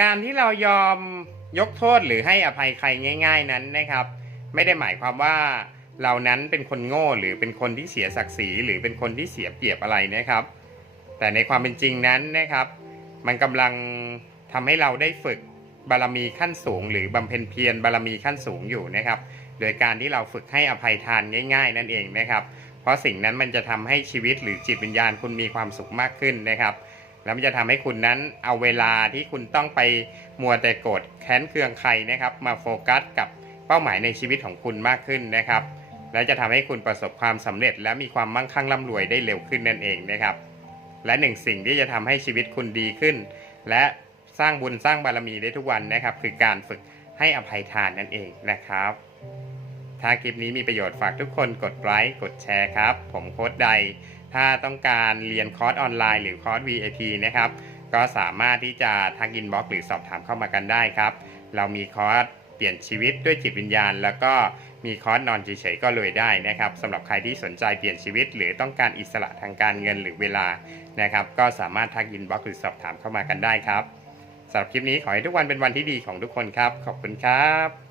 การที่เรายอมยกโทษหรือให้อภัยใครง่าย ๆนั้นนะครับ ไม่ได้หมายความว่าเรานั้นเป็นคนโง่หรือเป็นคนที่เสียศักดิ์ศรีหรือเป็นคนที่เสียเปรียบอะไรนะครับ แต่ในความเป็นจริงนั้นนะครับ มันกำลังทำให้เราได้ฝึกบารมีขั้นสูง หรือบำเพ็ญเพียรบารมีขั้นสูงอยู่นะครับ โดยการที่เราฝึกให้อภัยทานง่าย ๆ นั่นเองนะครับ เพราะสิ่งนั้นมันจะทำให้ชีวิตหรือจิตวิญญาณคุณมีความสุขมากขึ้นนะครับ แล้วมันจะทำให้คุณนั้นเอาเวลาที่คุณต้องไปมัวแต่โกรธแค้นเคืองใครนะครับ มาโฟกัสกับเป้าหมายในชีวิตของคุณมากขึ้นนะครับ และจะทำให้คุณประสบความสำเร็จ และมีความมั่งคั่งร่ำรวยได้เร็วขึ้นนั่นเองนะครับ และหนึ่งสิ่งที่จะทำให้ชีวิตคุณดีขึ้น และสร้างบุญสร้างบารมีได้ทุกวันนะครับ คือการฝึกให้อภัยทานนั่นเองนะครับ ถ้าคลิปนี้มีประโยชน์ฝากทุกคนกดไลค์กดแชร์ครับ ผมโค้ดใด ถ้าต้องการเรียนคอร์สออนไลน์หรือคอร์ส VIP นะครับ ก็สามารถที่จะทักอินบ็อกซ์หรือสอบถามเข้ามากันได้ครับ เรามีคอร์สเปลี่ยนชีวิตด้วยจิตวิญญาณ แล้วก็มีคอร์สนอนเฉยๆก็รวยได้นะครับสำหรับใครที่สนใจเปลี่ยนชีวิต หรือต้องการอิสระทางการเงินหรือเวลานะครับ ก็สามารถทักอินบ็อกซ์หรือสอบถามเข้ามากันได้ครับสำหรับคลิปนี้ขอให้ทุกวันเป็นวันที่ดีของทุกคนครับ ขอบคุณครับ